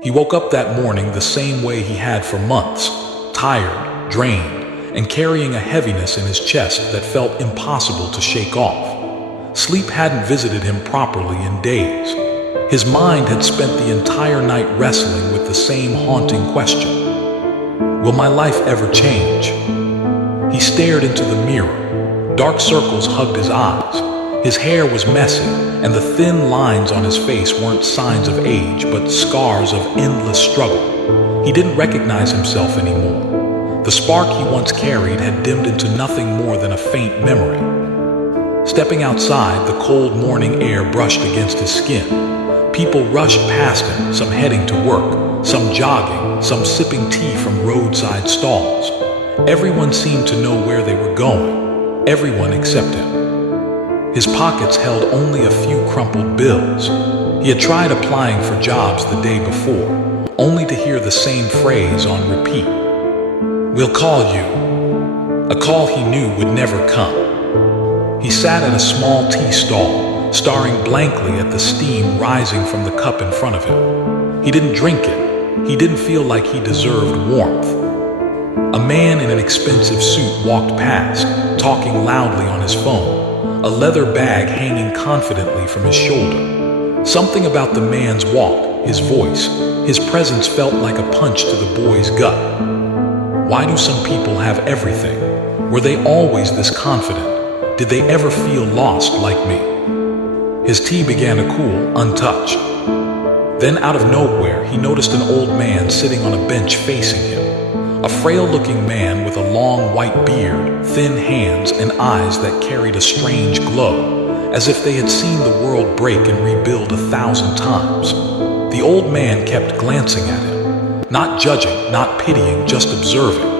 He woke up that morning the same way he had for months, tired, drained, and carrying a heaviness in his chest that felt impossible to shake off. Sleep hadn't visited him properly in days. His mind had spent the entire night wrestling with the same haunting question. Will my life ever change? He stared into the mirror. Dark circles hugged his eyes. His hair was messy, and the thin lines on his face weren't signs of age, but scars of endless struggle. He didn't recognize himself anymore. The spark he once carried had dimmed into nothing more than a faint memory. Stepping outside, the cold morning air brushed against his skin. People rushed past him, some heading to work, some jogging, some sipping tea from roadside stalls. Everyone seemed to know where they were going, everyone except him. His pockets held only a few crumpled bills. He had tried applying for jobs the day before, only to hear the same phrase on repeat. "We'll call you." A call he knew would never come. He sat at a small tea stall, staring blankly at the steam rising from the cup in front of him. He didn't drink it. He didn't feel like he deserved warmth. A man in an expensive suit walked past, talking loudly on his phone, a leather bag hanging confidently from his shoulder. Something about the man's walk, his voice, his presence felt like a punch to the boy's gut. Why do some people have everything? Were they always this confident? Did they ever feel lost like me? His tea began to cool, untouched. Then out of nowhere, he noticed an old man sitting on a bench facing him. A frail-looking man with a long white beard, thin hands, and eyes that carried a strange glow, as if they had seen the world break and rebuild 1,000 times. The old man kept glancing at him, not judging, not pitying, just observing,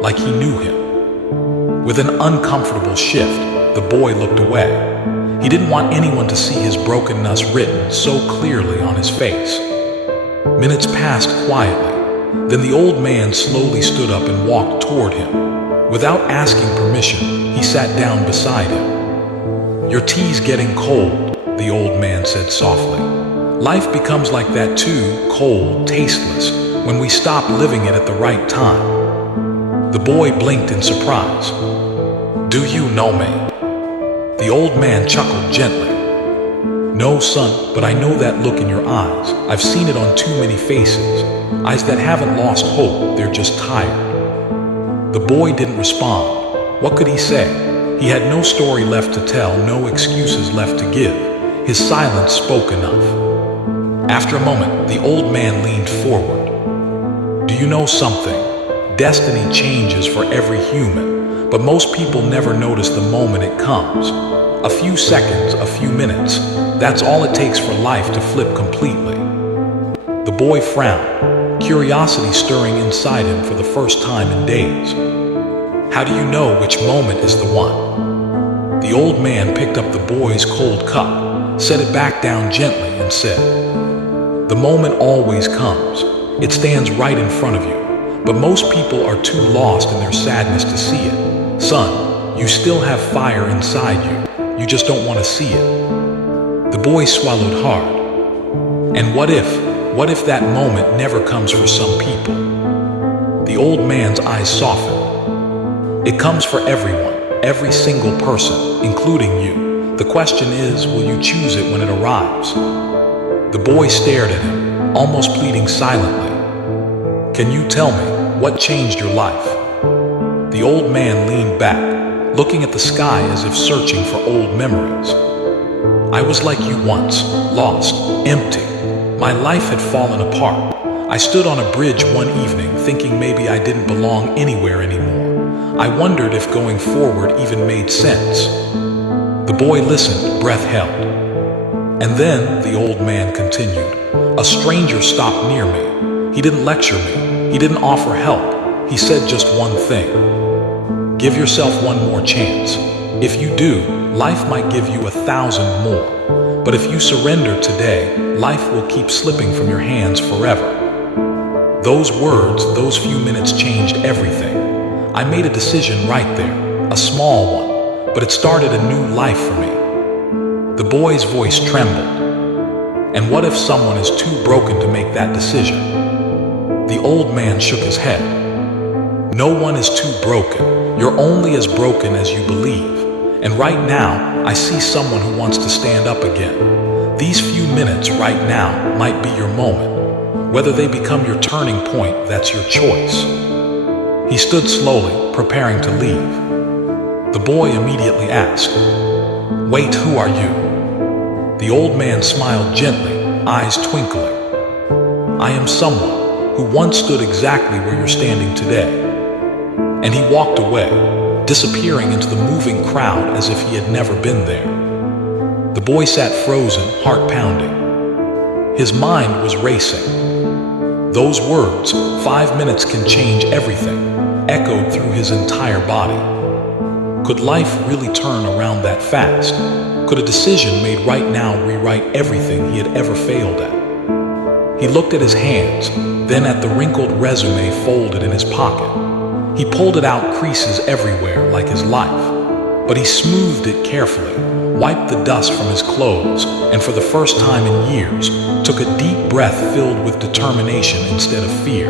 like he knew him. With an uncomfortable shift, the boy looked away. He didn't want anyone to see his brokenness written so clearly on his face. Minutes passed quietly. Then the old man slowly stood up and walked toward him. Without asking permission, he sat down beside him. "Your tea's getting cold," the old man said softly. "Life becomes like that too, cold, tasteless, when we stop living it at the right time." The boy blinked in surprise. "Do you know me?" The old man chuckled gently. "No, son, but I know that look in your eyes. I've seen it on too many faces. Eyes that haven't lost hope, they're just tired." The boy didn't respond. What could he say? He had no story left to tell, no excuses left to give. His silence spoke enough. After a moment, the old man leaned forward. "Do you know something? Destiny changes for every human, but most people never notice the moment it comes. A few seconds, a few minutes, that's all it takes for life to flip completely." The boy frowned, curiosity stirring inside him for the first time in days. "How do you know which moment is the one?" The old man picked up the boy's cold cup, set it back down gently, and said, "The moment always comes. It stands right in front of you, but most people are too lost in their sadness to see it. Son, you still have fire inside you. You just don't want to see it." The boy swallowed hard. "And what if that moment never comes for some people?" The old man's eyes softened. "It comes for everyone, every single person, including you. The question is, will you choose it when it arrives?" The boy stared at him, almost pleading silently. "Can you tell me, what changed your life?" The old man leaned back, looking at the sky as if searching for old memories. "I was like you once, lost, empty. My life had fallen apart. I stood on a bridge one evening thinking maybe I didn't belong anywhere anymore. I wondered if going forward even made sense." The boy listened, breath held. "And then," the old man continued, "a stranger stopped near me. He didn't lecture me. He didn't offer help. He said just one thing. Give yourself one more chance. If you do, life might give you 1,000 more. But if you surrender today, life will keep slipping from your hands forever." Those words, those few minutes changed everything. I made a decision right there, a small one, but it started a new life for me. The boy's voice trembled. "And what if someone is too broken to make that decision? The old man shook his head. No one is too broken. You're only as broken as you believe. And right now, I see someone who wants to stand up again. These few minutes right now might be your moment. Whether they become your turning point, that's your choice. He stood slowly, preparing to leave. The boy immediately asked, "Wait, who are you?" The old man smiled gently, eyes twinkling. "I am someone who once stood exactly where you're standing today." And he walked away, disappearing into the moving crowd as if he had never been there. The boy sat frozen, heart pounding. His mind was racing. Those words, 5 minutes can change everything, echoed through his entire body. Could life really turn around that fast? Could a decision made right now rewrite everything he had ever failed at? He looked at his hands, then at the wrinkled resume folded in his pocket. He pulled it out, creases everywhere like his life. But he smoothed it carefully, wiped the dust from his clothes, and for the first time in years, took a deep breath filled with determination instead of fear.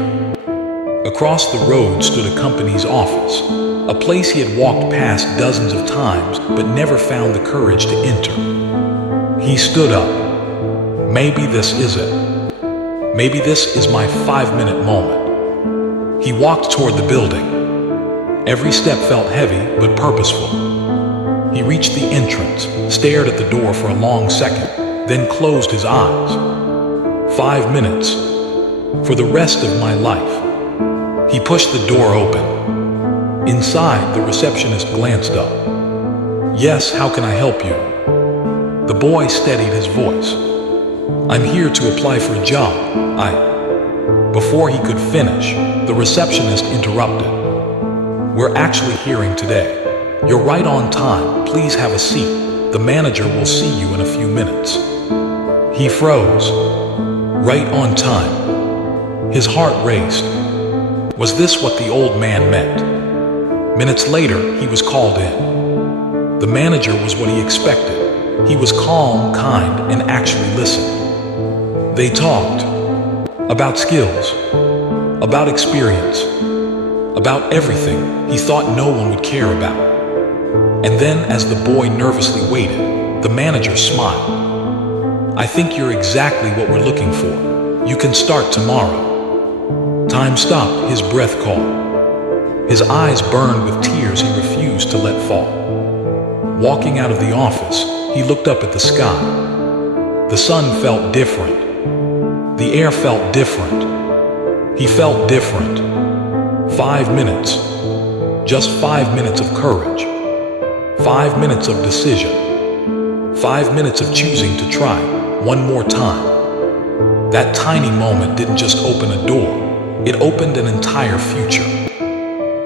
Across the road stood a company's office, a place he had walked past dozens of times but never found the courage to enter. He stood up. Maybe this is it. Maybe this is my 5-minute moment. He walked toward the building. Every step felt heavy but purposeful. He reached the entrance, stared at the door for a long second, then closed his eyes. 5 minutes. For the rest of my life. He pushed the door open. Inside, the receptionist glanced up. "Yes, how can I help you?" The boy steadied his voice. "I'm here to apply for a job. Before he could finish, the receptionist interrupted. "We're actually hearing today. You're right on time. Please have a seat. The manager will see you in a few minutes." He froze. Right on time. His heart raced. Was this what the old man meant? Minutes later, he was called in. The manager was what he expected. He was calm, kind, and actually listened. They talked about skills, about experience, about everything he thought no one would care about. And then, as the boy nervously waited, the manager smiled. "I think you're exactly what we're looking for. You can start tomorrow." Time stopped, his breath caught. His eyes burned with tears he refused to let fall. Walking out of the office, he looked up at the sky. The sun felt different. The air felt different. He felt different. 5 minutes. Just 5 minutes of courage. 5 minutes of decision. 5 minutes of choosing to try one more time. That tiny moment didn't just open a door. It opened an entire future.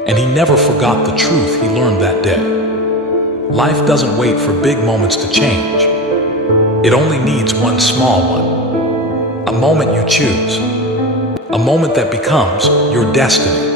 And he never forgot the truth he learned that day. Life doesn't wait for big moments to change. It only needs one small one. A moment you choose. A moment that becomes your destiny.